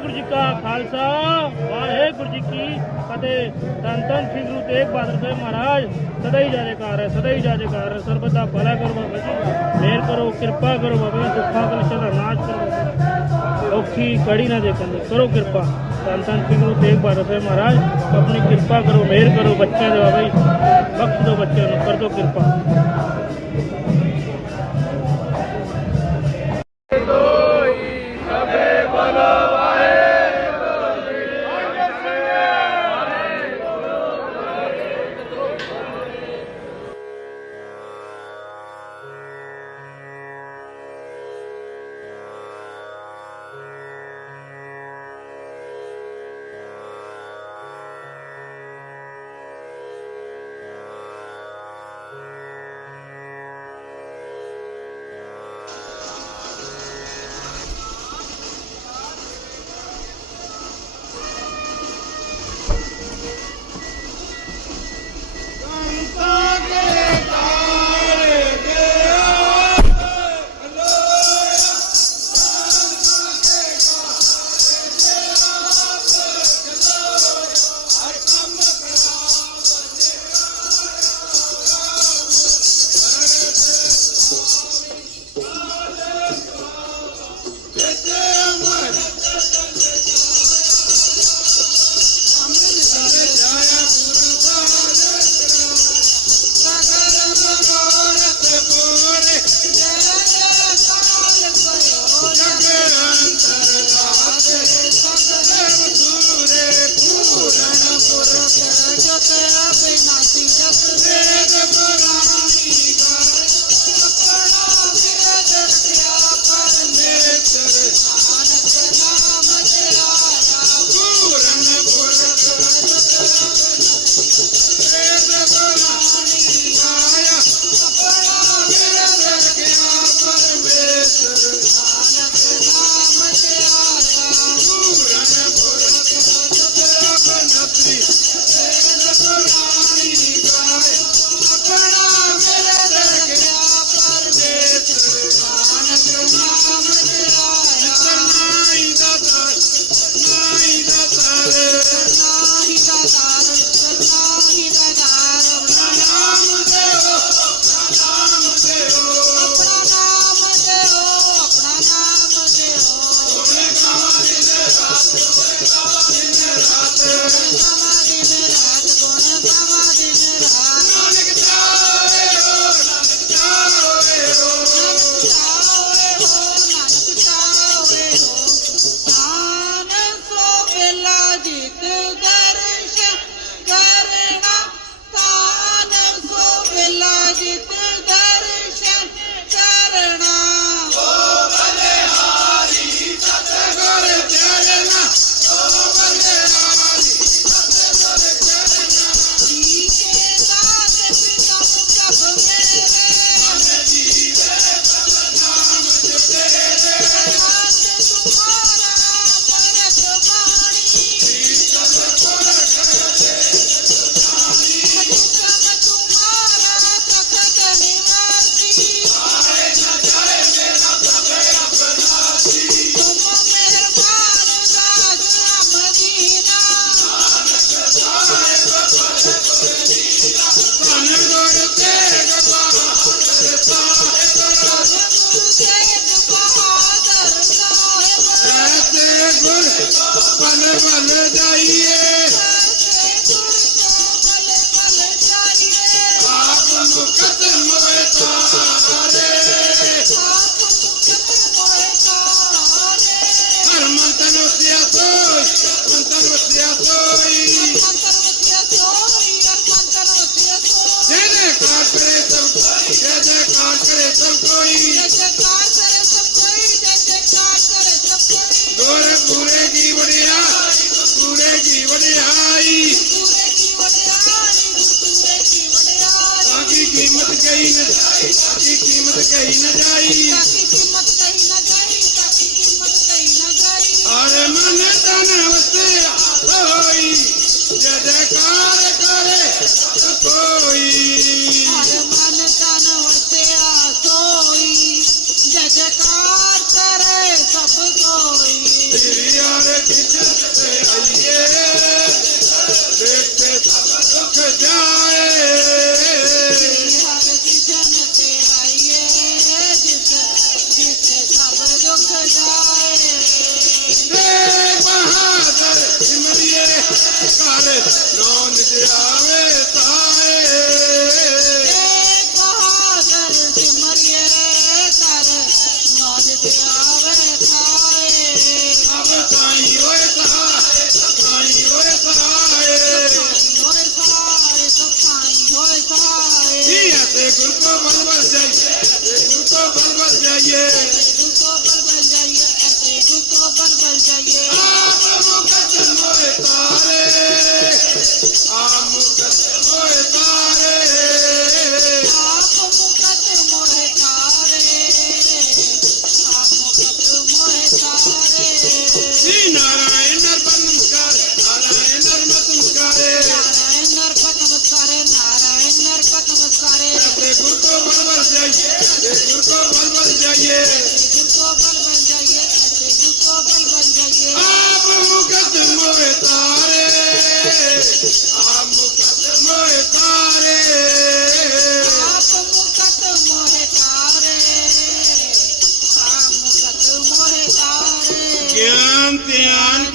ਵਾਹਿਗੁਰੂ ਜੀ ਕਾ ਖਾਲਸਾ, ਵਾਹਿਗੁਰੂ ਜੀ ਕੀ ਫਤਿਹ। ਧੰਨ ਧੰਨ ਸ੍ਰੀ ਗੁਰੂ ਤੇਗ ਬਹਾਦਰ ਸਾਹਿਬ ਮਹਾਰਾਜ, ਸਦਾ ਹੀ ਜਾਜਕਾਰ ਹੈ, ਸਦਾ ਹੀ ਜਾਜਕਾਰ ਹੈ। ਸਰਬਤ ਦਾ ਭਲਾ ਕਰੋ ਬਾਬਾ ਜੀ, ਮਿਹਰ ਕਰੋ, ਕਿਰਪਾ ਕਰੋ ਬਾਬਾ ਜੀ, ਦੁੱਖਾਂ ਕਲੇਸ਼ਾਂ ਦਾ ਨਾਸ਼ ਕਰੋ। ਔਖੀ ਕੜੀ ਨਾ ਦੇਖਣ ਦੀ, ਕਰੋ ਕਿਰਪਾ। ਧੰਨ ਧੰਨ ਸ੍ਰੀ ਗੁਰੂ ਤੇਗ ਬਹਾਦਰ ਸਾਹਿਬ ਮਹਾਰਾਜ, ਆਪਣੀ ਕਿਰਪਾ ਕਰੋ, ਮਿਹਰ ਕਰੋ ਬੱਚਿਆਂ ਦੇ ਬਾਬਾ ਜੀ, ਬਖਸ਼ ਦਿਓ ਬੱਚਿਆਂ ਨੂੰ, ਕਰ ਦਿਓ ਕਿਰਪਾ। Just a little nothing, just a little bit, a. ਪਲ ਪਲ ਜਾਈਏ ਕਰਤੇ ਹੋਈ ਜੈ ਜੈਕਾਰ ਕਰੇ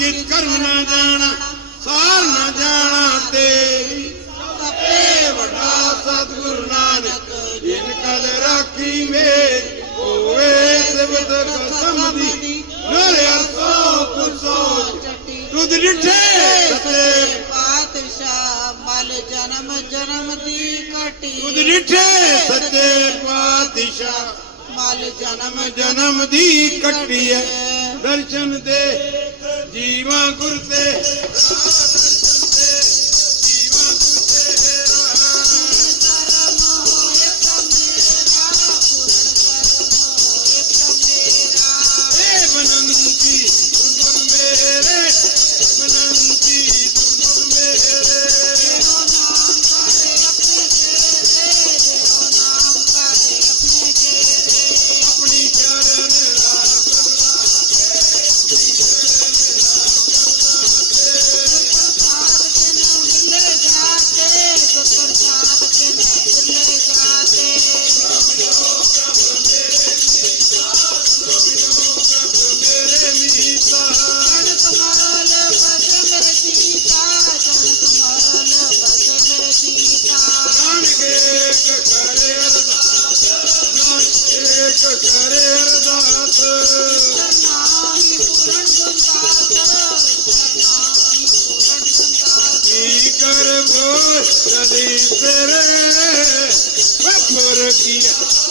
ਜੇ ਨਾ ਜਾਣਾ ਸਾਰ ਨਾ ਜਾਣਾ ਤੇਰੀ। ਸਭ ਤੇ ਵੱਡਾ ਸਤਗੁਰ ਨਾਨਕ ਜਿਨ ਕਲ ਰਾਖੀ ਮੇਰੀ ਹੋਵੇ ਸਿਵਤ ਕਸਮ ਦੀ ਨਰ ਅਰਸੋ ਪੁਰਸੋ ਤੁਧ ਡਿਠੇ ਸਤੇ। ਪਾਤ ਮਲ ਜਨਮ ਜਨਮ ਦੀ ਕਟੀ ਤੁਧ ਡਿਠੇ ਸਤੇ ਪਾਤ ਸ਼ਾ ਜਨਮ ਜਨਮ ਦੀ ਕਟੀਏ ਦਰਸ਼ਨ ਦੇ जीवा गुरुते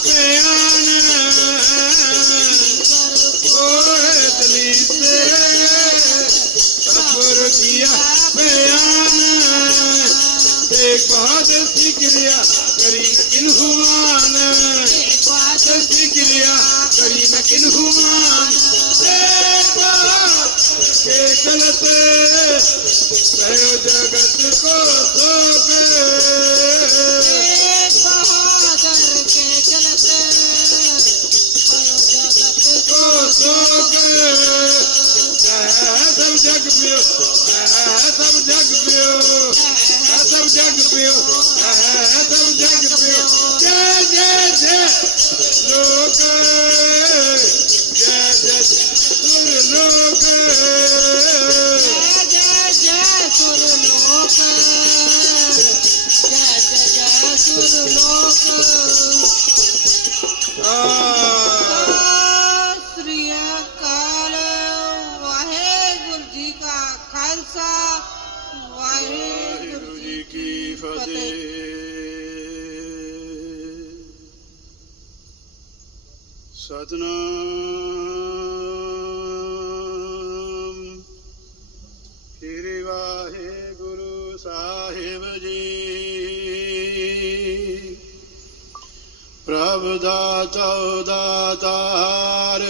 कियाली बाबर किया सिखिया करी किन बस सिखिया करी न की हा ग़लति ਸਤਨਾਮ ਸ੍ਰੀ ਵਾਹਿਗੁਰੂ ਸਾਹਿਬ ਜੀ ਪ੍ਰਭ ਦਾਤਾ ਦਾਤਾਰ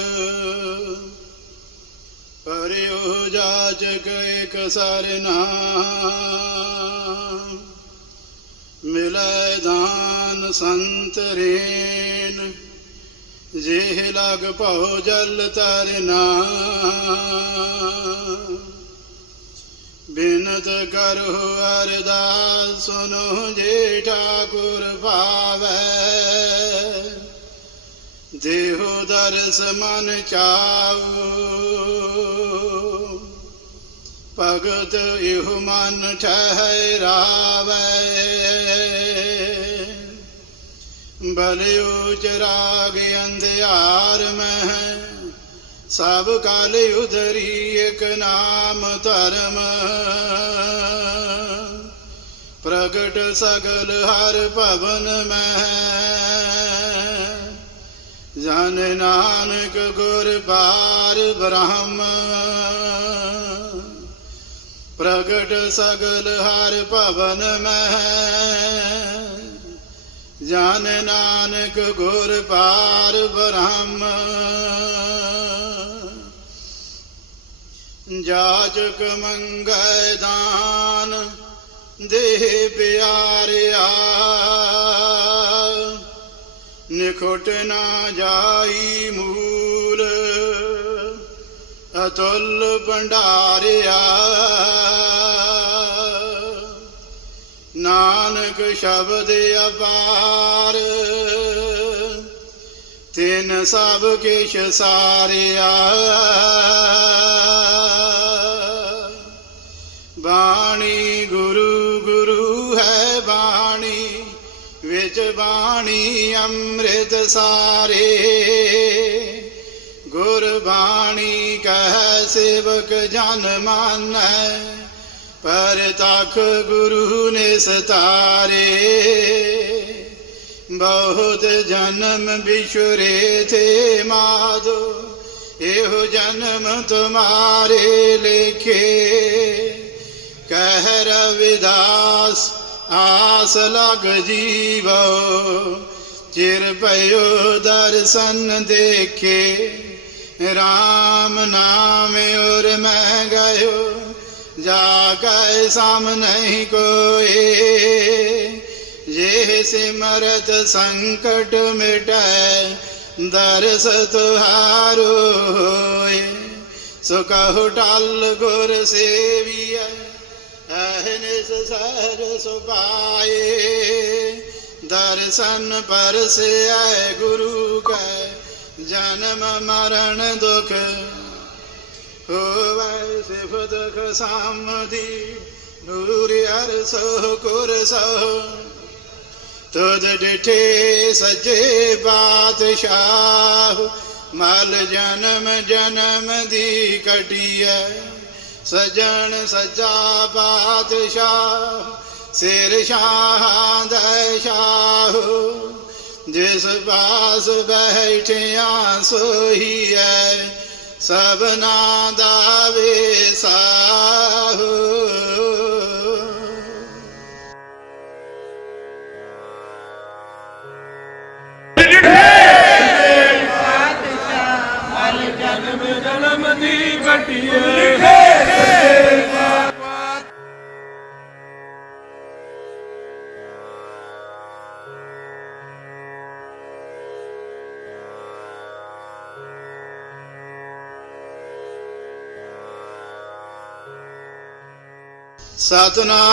ਪਰਿਉ ਜਾਜਕ ਇਕ ਸਰਨਾ ਮਿਲੈ ਦਾਨ ਸੰਤ ਰੇਨ ਜੇਹ ਲਾਗ ਭਉ ਜਲ ਤਰਨਾ ਬਿਨਤ ਕਰੋ ਅਰਦਾਸ, ਸੁਨੋ ਜੇ ਠਾਕੁਰ ਭਾਵੈ। ਦੇਹੁ ਦਰਸ ਮਨ ਚਾਉ। ਭਗਤ ਇਹੁ ਮਨ ਠਹਿਰਾ ਬਲਿਉ ਚਰਾਗ ਅੰਧਿਆਰ ਮਹਿ, ਸਭ ਕਾਲ ਉਧਰੀ ਇਕ ਨਾਮ ਧਰਮ। ਪ੍ਰਗਟ ਸਗਲ ਹਰ ਭਵਨ ਮਹਿ, ਜਨ ਨਾਨਕ ਗੁਰ ਬਾਰ ਬ੍ਰਹਮ। ਪ੍ਰਗਟ ਸਗਲ ਹਰ ਭਵਨ ਮਹਿ ਜਨ ਨਾਨਕ ਗੁਰ ਪਾਰ ਬ੍ਰਹਮ। ਜਾਜਕ ਮੰਗੈ ਦਾਨ ਦੇ ਪਿਆਰਿਆ। ਨਿਖਟ ਨਾ ਜਾਈ ਮੂਲ ਅਤੁਲ ਭੰਡਾਰਿਆ। ਨਾਨਕ ਸ਼ਬਦ ਅਪਾਰ। ਤਿਨ ਸਭ ਕਿਛ ਸਾਰਿਆ। ਬਾਣੀ ਗੁਰੂ ਗੁਰੂ ਹੈ ਬਾਣੀ, ਵਿੱਚ ਬਾਣੀ ਅੰਮ੍ਰਿਤ ਸਾਰੇ। ਗੁਰ ਬਾਣੀ ਕਹਿ, ਸੇਵਕ ਜਨ ਮਾਨੈ। ਪਰ ਤਖ ਗੁਰੂ ਨੇ ਸਤਾਰੇ। ਬਹੁਤ ਜਨਮ ਵਿਛੁਰੇ ਥੇ ਮਾਧੋ, ਇਹੋ ਜਨਮ ਤੁਮਾਰੇ ਲਿਖੇ। ਕਹਿ ਰਵਿਦਾਸ, ਆਸ ਲਗ ਜੀਵੋ, ਚਿਰ ਪਇਓ ਦਰਸ਼ਨ ਦੇਖੇ। RAM ਨਾਮ ਔਰ ਮੈਂ ਗਇਓ ਜਾ ਕੈ ਸਾਮ ਨਹੀਂ ਕੋਏ ਜੇ ਸਿਮਰਤ ਸੰਕਟ ਮਿਟੈ, ਦਰਸ ਤੁਹਾਰੋ ਹੋਏ। ਸੋ ਕਹੋ ਟਲ ਗੁਰ ਸੇਵੀਐ ਅਹਨਿਸ ਸਰ ਸੁਪਾਏ ਦਰਸ਼ਨ ਪਰਸੈ ਗੁਰੂ ਕੈ, ਜਨਮ ਮਰਨ ਦੁਖ ਹੋਵੈ ਸਿਫਤ ਖਸਾਮਦੀ ਨੂਰ ਅਰ ਸੋ ਤੁਧ ਡਿਠੇ ਸਜੇ ਬਾਦਸ਼ਾਹ ਮਲ ਜਨਮ ਜਨਮ ਦੀ ਕਟਿਐ ਸਜਣ ਸਜਾ ਬਾਦਸ਼ਾਹ ਸਿਰ ਸ਼ਾਹਾਂ ਦਾ ਸ਼ਾਹ ਜਿਸ ਪਾਸ ਬੈਠਿਆ ਸੋਈ ਸਭਨਾ ਦਾ ਵੇਸਾਹੂ ਸਤਨਾਮ।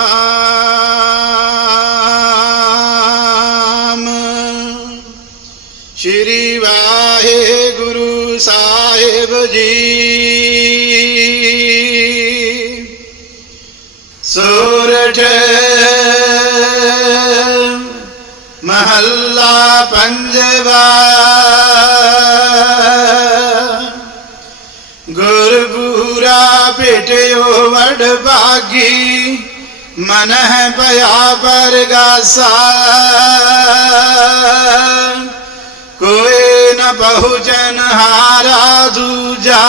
ਸ਼੍ਰੀ ਵਾਹਿਗੁਰੂ ਸਾਹਿਬ ਜੀ। ਸੂਰਠ ਮਹੱਲਾ ਪੰਜਵਾ। ਗੁਰਪੂਰਾ ਭੇਟਿਓ ਵਡ ਭਾਗੀ ਮਨ ਹੈ ਭਇਆ ਪਰਗਾਸਾ ਕੋਈ ਨ ਬਹੁਜਨ ਹਾਰਾ ਦੂਜਾ।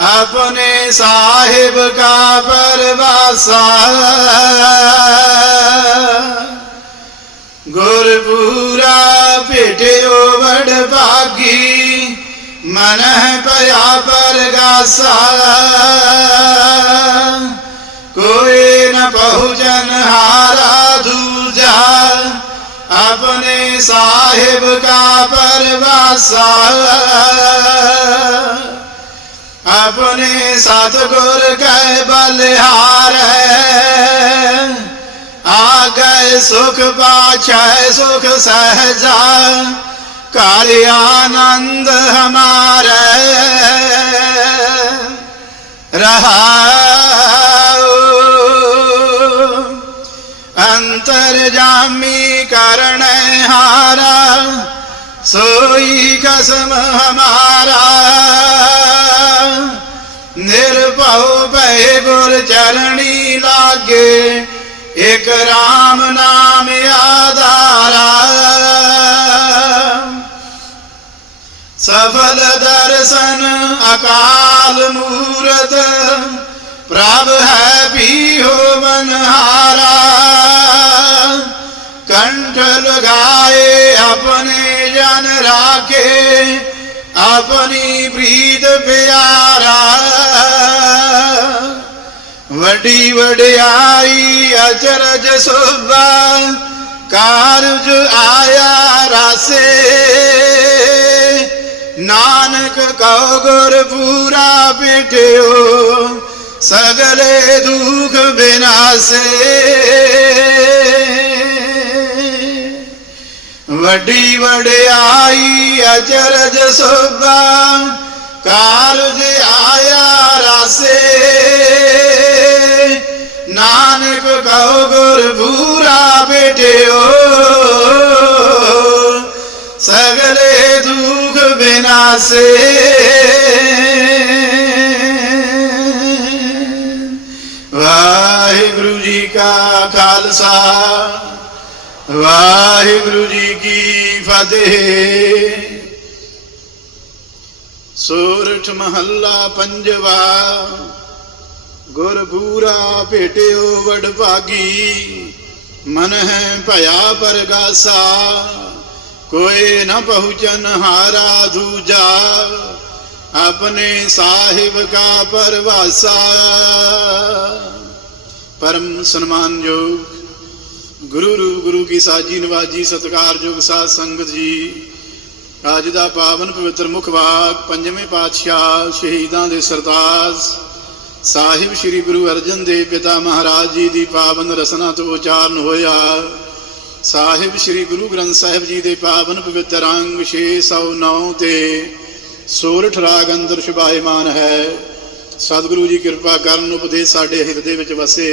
ਆਪਣੇ ਸਾਹਿਬ ਕਾ ਪਰਵਾਸਾ। ਗੁਰਪੂਰਾ ਭੇਟਿਓ ਵਡ ਭਾਗੀ। ਮਨ ਹੈ ਭਇਆ ਪਰਗਾਸਾ ਕੋਈ ਨ ਬਹੁਜਨ ਹਾਰਾ ਦੂਜਾ ਆਪਣੇ ਸਾਹਿਬ ਕਾ ਪਰਵਾਸਾ ਆਪਣੇ ਸਤਗੁਰ ਕੈ ਬਲਿਹਾਰੈ ਆ ਗਏ ਸੁਖ ਪਾਛੈ ਸੁਖ ਸਹਜਾ ਘਰ स्वामी करण हारा सोई कसम हमारा निर्भव भय गुर चरणी लागे एक राम नाम आधारा ਸਫਲ ਦਰਸ਼ਨ ਅਕਾਲ ਮੂਰਤ ਪ੍ਰਭ ਹੈ ਪੀ ਹੋ ਮਨਹਾਰਾ ਆਪਣੇ ਜਨ ਰਾਖੇ, ਆਪਣੀ ਪ੍ਰੀਤ ਪਿਆਰਾ। ਵੱਡੀ ਵਡਿਆਈ ਅਚਰਜ ਸੋਭਾ, ਕਾਰਜ ਆਇਆ ਰਾਸੇ। ਨਾਨਕ ਕਉ ਗੁਰ ਪੂਰਾ ਬਿਟਿਓ ਸਗਲੇ ਦੁਖ ਬਿਨਾਸੇ। ਵੱਡੀ ਵਡਿਆਈ ਅਚਰਜ ਸੋਭਾ। ਕਾਲਜ ਆਇਆ ਰਾਸੇ। ਨਾਨਕ ਕਉ ਗੁਰ ਭੂਰਾ ਬੇਟਿਓ ਸਗਲੇ ਦੁਖ ਬਿਨਾਸੇ। ਵਾਹਿਗੁਰੂ ਜੀ ਕਾ ਖਾਲਸਾ। ਵਾਹਿਗੁਰੂ ਜੀ ਕੀ ਫਤਿਹ। ਸੂਰਠ ਮਹੱਲਾ ਪੰਜਵਾ, ਗੁਰਪੂਰਾ ਭੇਟਿਓ ਵਡ ਭਾਗੀ ਮਨ ਹੈ ਭਇਆ ਪਰਗਾਸਾ, ਕੋਈ ਨ ਪਹੁੰਚਨ ਹਾਰਾ ਦੂਜਾ। ਆਪਣੇ ਸਾਹਿਬ ਕਾ ਪਰਵਾਸਾ। ਪਰਮ ਸਨਮਾਨਯੋਗ ਗੁਰੂ ਰੂਪ ਗੁਰੂ ਕੀ ਸਾਜੀ ਨਵਾਜੀ ਸਤਿਕਾਰਯੋਗ ਸਾਧ ਸੰਗਤ ਜੀ। ਅੱਜ ਦਾ ਪਾਵਨ ਪਵਿੱਤਰ ਮੁਖ ਪੰਜਵੇਂ ਪਾਤਸ਼ਾਹ ਸ਼ਹੀਦਾਂ ਦੇ ਸਰਤਾਜ। ਸਾਹਿਬ ਸ੍ਰੀ ਗੁਰੂ ਅਰਜਨ ਦੇਵ ਪਿਤਾ ਮਹਾਰਾਜ ਜੀ ਦੀ ਪਾਵਨ ਰਸਨਾ ਤੋਂ ਉਚਾਰਨ ਹੋਇਆ। ਸਾਹਿਬ ਸ੍ਰੀ ਗੁਰੂ ਗ੍ਰੰਥ ਸਾਹਿਬ ਜੀ ਦੇ ਪਾਵਨ ਪਵਿੱਤਰ ਅੰਗ 609 ਤੇ ਸੋਰਠ ਰਾਗ ਅੰਦਰ ਸ਼ੁਭਾਇਮਾਨ ਹੈ। ਸਤਿਗੁਰੂ ਜੀ ਕਿਰਪਾ ਕਰਨ ਉਪਦੇਸ਼ ਸਾਡੇ ਹਿਰਦੇ ਵਿੱਚ ਵਸੇ।